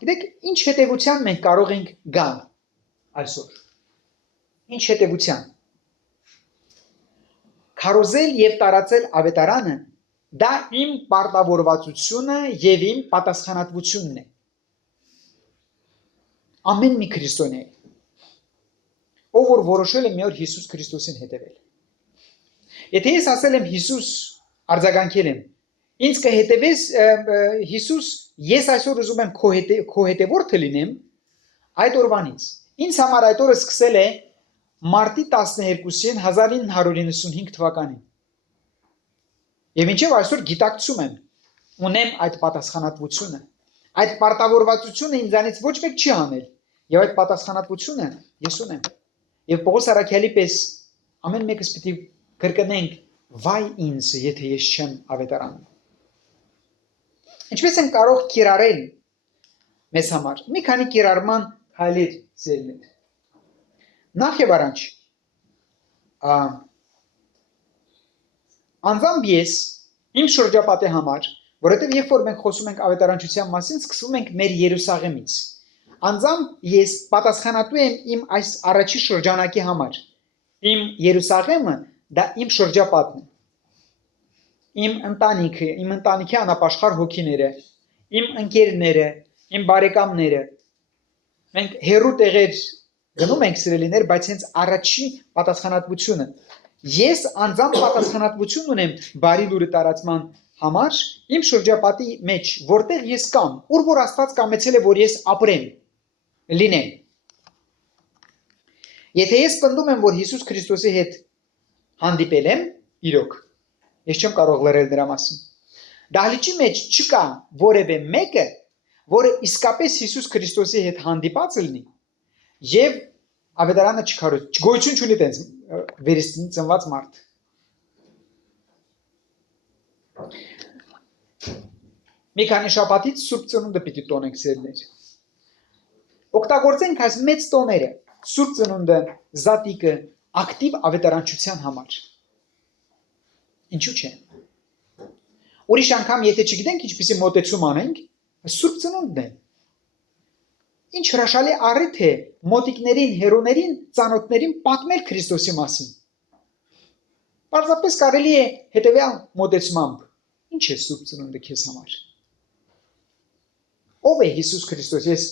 Գիտեք, ինչ հետևության մենք կարող ենք գալ այսօր։ Ինչ հետևության։ Քարոզել եւ տարածել ավետարանը դա իմ պարտավորվածությունը եւ իմ պատասխանատվությունն է։ Ամեն մի քրիստոնյա, ով որ որոշել է մի օր Հիսուս Քրիստոսին հետևել։ Եթե ես ասել եմ Հիսուս արձագանքել եմ, ինձ կհետևես Հիսուս, ես այսօր ուզում եմ քո հետևորդը լինեմ, այդ օրվանից։ Ինձ համար այդ օրը սկսել է մարտի 12-ին 1995 թվականին։ Եվ մինչև այսօր գիտակցում եմ, ունեմ այդ պատասխանատվությունը։ Այդ պարտավորվածությունը ինձանից ոչ մեկ չի անել, եւ այդ պատասխանատվությունը ես ունեմ։ Եվ Պողոս առաքյալի պես ամեն մեկս պիտի կրկնենք վայ ինձ, եթե ես չեմ ավետարանում։ Ինչպես են կարող կիրառել մեզ համար։ Մի քանի կիրառման քայլեր ձեռնել։ Նախ եւ առաջ անձամբ ես իմ շրջապատի համար, որովհետեւ երբ որ մենք խոսում ենք ավետարանչության մասին, սկսում ենք մեր Երուսաղեմից։ Անձամբ ես պատասխանատու եմ իմ այս առաջի շրջանակի համար։ Իմ Երուսաղեմը դա իմ շրջապատն է։ Իմ ընտանիքը, իմ ընտանիքի անապաշխար հոգիները, իմ ընկերները, իմ բարեկամները։ Մենք հերու տեղեր գնում ենք սիրելիներ, բայց հենց առաջի պատասխանատվությունը։ Ես անձամբ պատասխանատվություն ունեմ բարի լուրը տարածման համար իմ շրջապատի մեջ, որտեղ ես կամ, ուր որ Աստված կամեցել է, որ ես ապրեմ, լինեմ։ Եթե ես պնդում եմ, որ Հիսուս Քրիստոսի հետ հանդիպել եմ, իրոք, ես չեմ կարող լրել նրա մասին։ Դահլիճի մեջ չկա որևէ մեկը, որը իսկապես Հիսուս Քրիստոսի հետ հանդիպած լինի եւ ավետարանը չքարոզ, գոյություն չունի տենց վերստին ծնված մարդ։ Մի քանի շաբաթից Սուրբ Ծնունդը պիտի տոնենք սերներ։ Օգտագործենք այս մեծ տոները, Սուրբ Ծնունդը, Զատիկը, ակտիվ ավետարանչության համար։ Ինչու՞ չէ։ Ուրիշ անգամ, եթե չգիտենք ինչպիսի մոտեցում անենք, Սուրբ Ծնունդն է։ Ինչ հրաշալի առիթ է մոտիկներին, հերոներին, ծանոթներին պատմել Քրիստոսի մասին։ Պարզապես կարելի է հետևյալ մոտեցմամբ. ինչ է Սուրբ Ծնունդը քեզ համար։ Ով է Հիսուս Քրիստոս։ Ես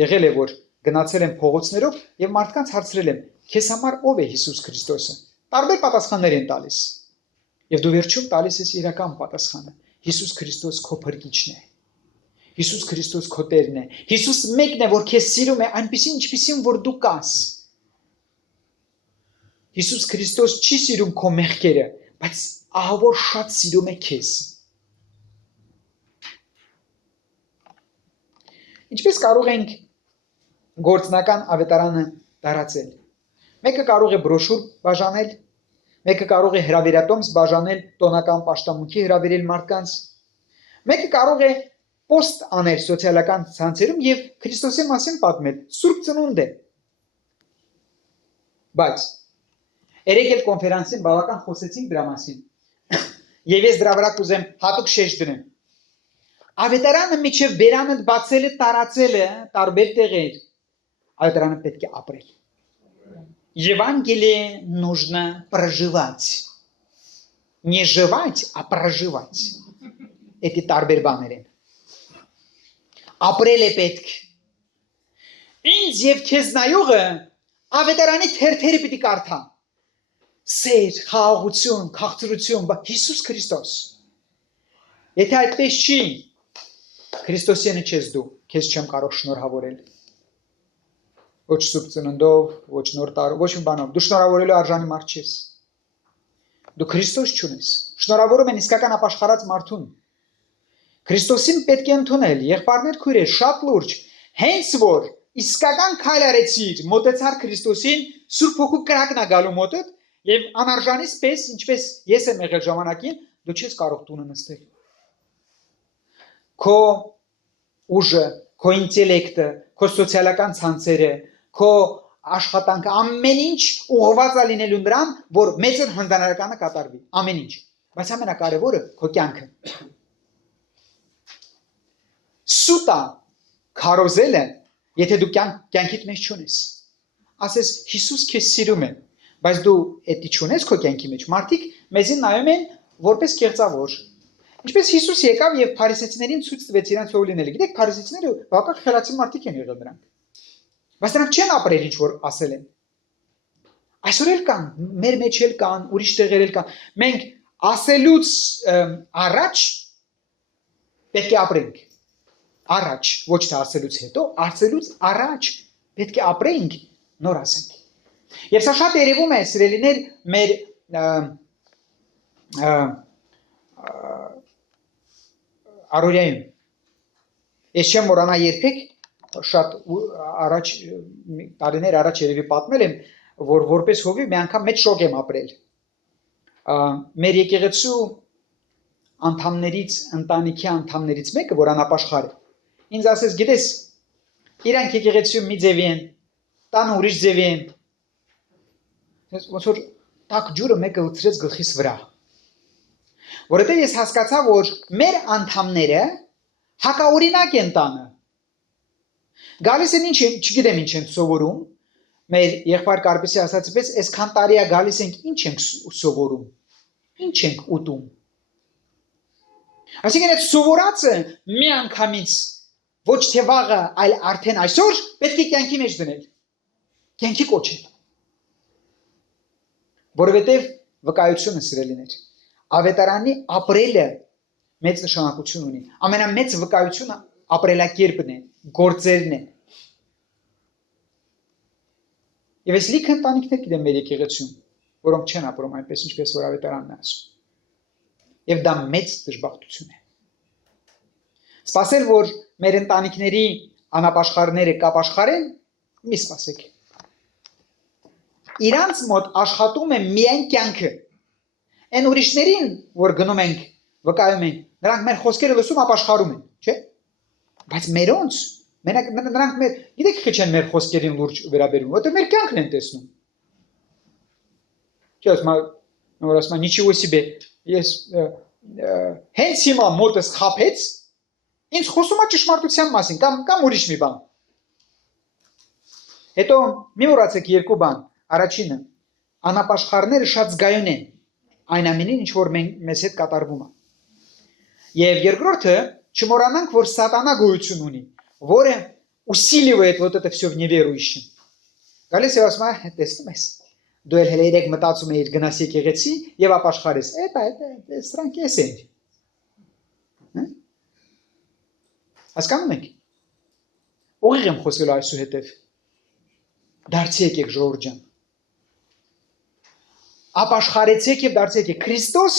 եղել է որ գնացել եմ փողոցներով եւ մարդկանց հարցրել եմ. քեզ համար ով է Հիսուս Քրիստոսը։ Տարբեր պատասխաններ են տալիս։ Եվ դու վերջում տալիս ես իրական պատասխանը։ Հիսուս Քրիստոս քո փրկիչն է։ Հիսուս Քրիստոս քո Տերն է։ Հիսուս մեկն է, որ քեզ սիրում է այնպեսին, ինչպեսին որ դու կաս։ Հիսուս Քրիստոս չի սիրում քո մեղքերը, բայց ահավոր շատ սիրում է քեզ։ Ինչպես կարող ենք գործնական ավետարանը տարածել։ Մեկը կարող է բրոշուր բաժանել, մեկը կարող է հրավերատոմս բաժանել, տոնական պաշտամունքի հրավերել մարդկանց։ Մեկը կարող է post անել սոցիալական ցանցերում եւ Քրիստոսի մասին պատմել։ Սուրբ Ծնունդ է։ Բայց երեք էլ կոնֆերանսին բավական խոսեցինք դրա մասին։ Եվ ես դրա վրա կուզեմ հատուկ շեշտ դնեմ։ Ավետարանը միջև բերանը բացել է, տարածել է տարբեր տեղեր։ Ավետարանը պետք է ապրել։ Евангелие нужно проживать. Не жевать, а проживать. Эти տարբեր բաներ են։ Ապրել է պետք։ Ինձ եւ քեզ նայողը ավետարանի թերթերը պիտի կարդա։ Սեր, խաղաղություն, քաղցրություն, Հիսուս Քրիստոս։ Եթե այդպես չի, Քրիստոսյանը չես դու, քեզ չեմ կարող շնորհավորել։ Ոչ սուրբ ծննդով, ոչ նոր տարով, ոչ մի բանով։ Դու շնորհավորելու արժանի մարդ չես։ Դու Քրիստոս չունես։ Շնորհավորում են իսկական ապաշխարած մարդուն։ Քրիստոսին պետք է ընդունել, եղբայրներ, քույրեր, շատ լուրջ, հենց որ իսկական քայլ արեցիր, մոտեցար Քրիստոսին, Սուրբ Հոգու կրակն է գալու մոտդ, եւ անարժանից պես, ինչպես ես եմ եղել ժամանակին, դու չես կարող տունը նստել։ Քո ուժը, քո ինտելեկտը, քո սոցիալական ցանցերը, քո աշխատանքը, ամեն ինչ ուղղված է լինելու նրան, որ մեծն հնարավորականը կատարվի, ամեն ինչ։ Բայց ամենակարևորը քո կյանքը։ Սուտա քարոզելը, եթե դու կյանքիդ մեջ չունես, ասես Հիսուս քեզ սիրում է, բայց դու էդի չունես քո կյանքի մեջ, մարդիկ մեզին նայում են որպես կեղծավոր։ Ինչպես Հիսուս եկավ եւ փարիսեցիներին ցույց տվեց իրենց ով լինելը։ Գիտեք, փարիսեցիները բավական խելացի մարդիկ են եղել նրանք։ Բայց նրանք չեն ապրել ինչ որ ասել են։ Այսօր էլ կան, մեր մեջ էլ կան, ուրիշ տեղեր էլ կան։ Մենք ասելուց առաջ պետք է ապրենք։ Առաջ, ոչ թե ասելուց հետո, ասելուց առաջ պետք է ապրենք, նոր ասենք։ Եվ սա շատ երևում է, սիրելիներ, մեր առօրյայում։ Ես չեմ մոռանա երբեք, շատ առաջ տարիներ առաջ երևի պատմել եմ, որ որպես հովիվ մի անգամ մեծ շոկ եմ ապրել։ Մեր եկեղեցու անդամներից, ընտանիքի անդամներից մեկը, որ անապաշխար է, ինձ ասեց, գիտես, իրանք եկեղեցու մի ձևի են, տանը ուրիշ ձևի են։ Ոնց որ տաք ջուրը մեկը լցրեց գլխիս վրա։ Որովհետև ես հասկացա, որ մեր անդամները հակաօրինակ են տանը։ Գալիս են ինչ, չգիտեմ ինչ են սովորում, մեր եղբայր Կարպեսի ասացի պես, այսքան տարի է գալիս ենք, ինչ ենք սովորում, ինչ ենք ուտում։ Այսինքն այդ սովորածը մի անգամից ոչ թե վաղը, այլ արդեն այսօր պետք է կյանքի մեջ դնել, կյանքի կոչել։ Որովհետև վկայությունը, սիրելիներ, ավետարանի ապրելը մեծ նշանակություն ունի։ Ամենամեծ վկայությունը ապրելակերպն է, գործերն է։ Եվ ես լիքը ընտանիքներ գիտեմ մեր եկեղեցում, որոնք չեն ապրում այնպես, ինչպես որ ավետարանն է ասում։ Եվ դա մեծ դժբախտություն է։ Սպասել, որ մեր ընտանիքների անապաշխարները կապաշխարեն, մի սպասեք։ Իրանց մոտ աշխատում է միայն կյանքը։ Այն ուրիշներին, որ գնում ենք, վկայում ենք, նրանք մեր խոսքերը լսում ապաշխարում են, չէ՞։ Բայց մերոնց, նրանք մեր, գիտեք թե չեն մեր խոսքերին լուրջ վերաբերվում, որտեղ մեր կյանքն են տեսնում։ Չէ՞, ասում, նичего себе, ես հենց հիմա մոտս խափեց, ինձ խոսում է ճշմարտության մասին, կամ ուրիշ մի բան։ Հետո մի մոռացեք երկու բան։ Առաջինը, անապաշխարները շատ զգայուն են այն ամենին, ինչ որ մեզ հետ կատարվում է։ Եվ երկրորդը, չմոռանանք, որ սատանա գոյություն ունի, որը усиливает вот это все в неверующем։ Գալիս է ասում է, տեսնում ես, դու էլ հենց մտածում ես գնաս եկեղեցի եւ ապաշխարես։ Это սրանք ես են։ Հասկանում եք։ Ուղիղ եմ խոսելու այսուհետև։ Դարձի եկեք ժողովուրդ ջան։ Ապաշխարեցեք եւ դարձեք եք։ Քրիստոս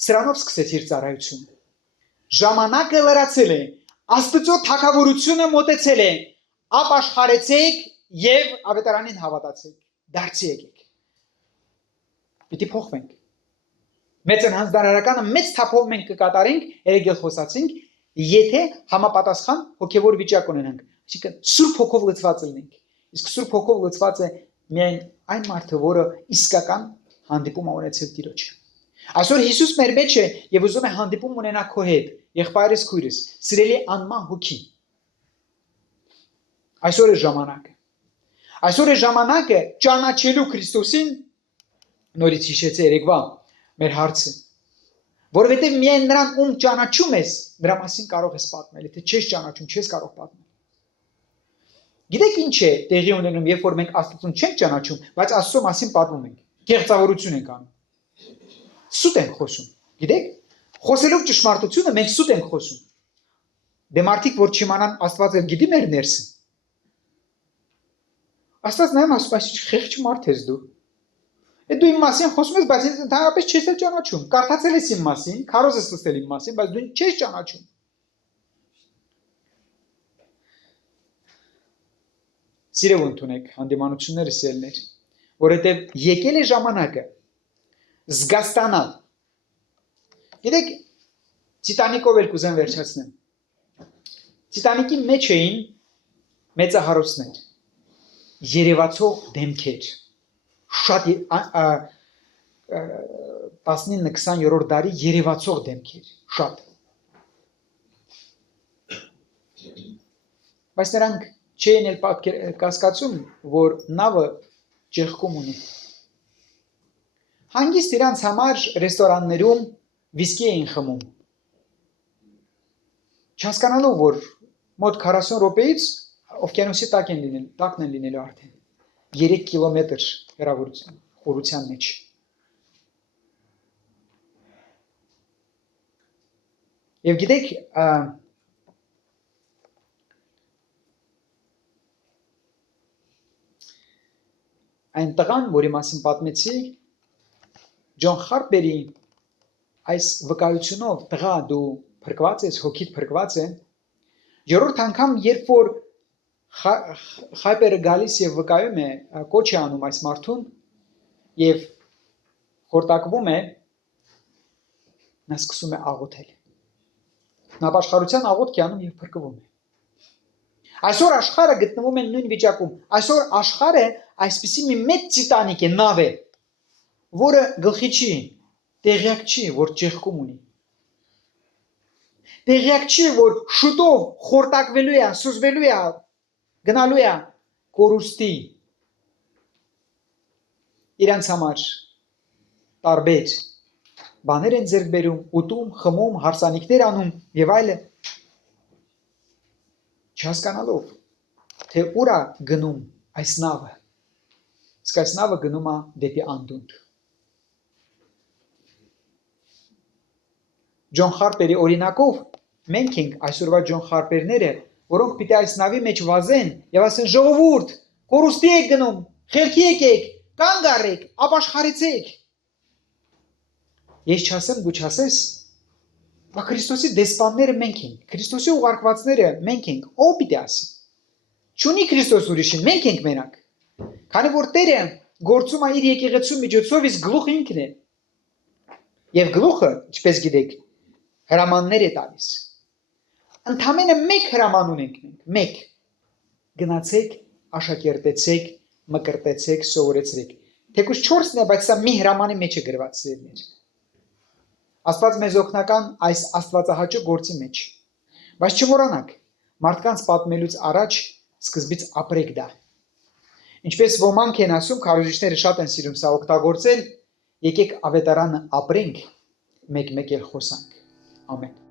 սրանով սկսեց իր ծառայությունը։ Ժամանակը լրացել է, Աստծո թագավորությունը մոտեցել է, ապաշխարեցեք եւ ավետարանին հավատացեք, դարձի եկեք։ Պիտի փոխվենք։ Մեծ հանձնարարականը մեծ թափով մենք կկատարենք, երեկ խոսացինք, եթե համապատասխան հոգեվոր վիճակ ունենանք, այսինքն Սուրբ Հոգով լցված լինենք։ Իսկ Սուրբ Հոգով լցված է միայն այն մարդը, որը իսկական հանդիպում ունեցել Տիրոջ։ Այսօր Հիսուս մեր մեջ է եւ ուզում է հանդիպում ունենա քո հետ։ եղբայրս քույրս, սիրելի անման հոգի։ Այսօր է ժամանակը։ Այսօր է ժամանակը ճանաչելու Քրիստոսին, նորից հիշեցի երեկվա մեր հարցը, որովհետև միայն նրան ում ճանաչում ես, նրա մասին կարող ես պատմել, եթե չես ճանաչում, չես կարող պատմել։ Գիտեք ինչ է տեղի ունենում, երբ որ մենք Աստծուն չենք ճանաչում, բայց Աստծո մասին պատմում ենք, կեղծավորություն ենք անում։ Սուտ ենք խոսում։ Գիտեք, խոսելով ճշմարտությունը մենք սուտ ենք խոսում։ Դե մարդիկ որ չիմանան Աստված էլ գիտի մեր ներսը։ Աստված նայում ասում, այս խեղճ մարդ ես դու։ Դու իմ մասին խոսում ես, բայց ընդհանրապես չես էլ ճանաչում։ Կարդացել ես իմ մասին, քարոզ ես լսել իմ մասին, բայց դու չես ճանաչում։ Սիրով ընդունեք հանդիմանությունները սիրելներ, որովհետև եկել է ժամանակը զգաստանալ։ Գիտեք, Տիտանիկով էլ կուզեմ վերջացնեմ։ Տիտանիկի մեջ էին մեծահարուստներ, երևացող դեմքեր, շատ 19-20-րդ դարի երևացող դեմքեր, շատ։ Բայց նրանք չէին էլ կասկածում, որ նավը ճեղքում ունի։ Հանգիստ իրանց համար ռեստորաններում վիսկի էին խմում։ Չհասկանալով, որ մոտ 40 րոպեից օվկիանոսի տակն են լինելու արդեն 3 կիլոմետր խորության մեջ։ Եվ գիտեք, այն տղան, որի մասին պատմեցի, Ջոն Խարպերի այս վկայությունով, տղա դու փրկված ես, հոգիդ փրկված է, երրորդ անգամ, երբ որ Խարպերը գալիս եւ վկայում է, կոչ է անում այս մարդուն եւ խորտակվում է, նա սկսում է աղոթել։ Նա ապաշխարության աղոթք է անում եւ փրկվում է։ Այսօր աշխարհը գտնվում է նույն վիճակում։ Այսօր աշխարհը այսպիսի մի մեծ Տիտանիկ է, նավ է, որը գլխի չի, տեղյակ չի, որ ճեղքում ունի։ Տեղյակ չի, որ շուտով խորտակվելու է, սուզվելու է, գնալու է կորուստի։ Իրանց համար տարբեր բաներ են ձեռք բերում, ուտում, խմում, հարսանիքներ անում եւ այլն։ Չհասկանալով, թե ուր է գնում այս նավը, իսկ այս նավը գնում է դեպի անդունդ։ Ջոն Խարպերի օրինակով մենք ենք այսօրվա Ջոն Խարպերները, որոնք պիտի այս նավի մեջ վազեն եւ ասեն ժողովուրդ, կորուստի եք գնում, խելքի եկեք, կանգ առեք, ապաշխարեցեք։ Ես չասեմ, դու չասես, բայց Քրիստոսի դեսպանները մենք ենք, Քրիստոսի ուղարկվածները մենք ենք, ով պիտի ասի։ Չունի Քրիստոս ուրիշին, մենք ենք մենակ։ Քանի որ Տերը գործում է իր եկեղեցու միջոցով, իսկ գլուխը ինքն է։ Եվ գլուխը, ինչպես գիտեք, հրամաններ է տալիս։ Ընդամենը մեկ հրաման ունենք մենք, մեկ։ Գնացեք, աշակերտեցեք, մկրտեցեք, սովորեցրեք։ Թեկուզ 4-ն է, բայց սա մի հրամանի մեջ է գրված սիրելիներ։ Աստված մեզ օգնական այս աստվածահաճո գործի մեջ։ Բայց չմոռանաք, մարդկանց պատմելուց առաջ սկզբից ապրեք դա։ Ինչպես ոմանք են ասում, քարոզիչները շատ են սիրում սա օգտագործել, եկեք ավետարանը ապրենք, մեկ-մեկ էլ խոսանք։ Ամեն։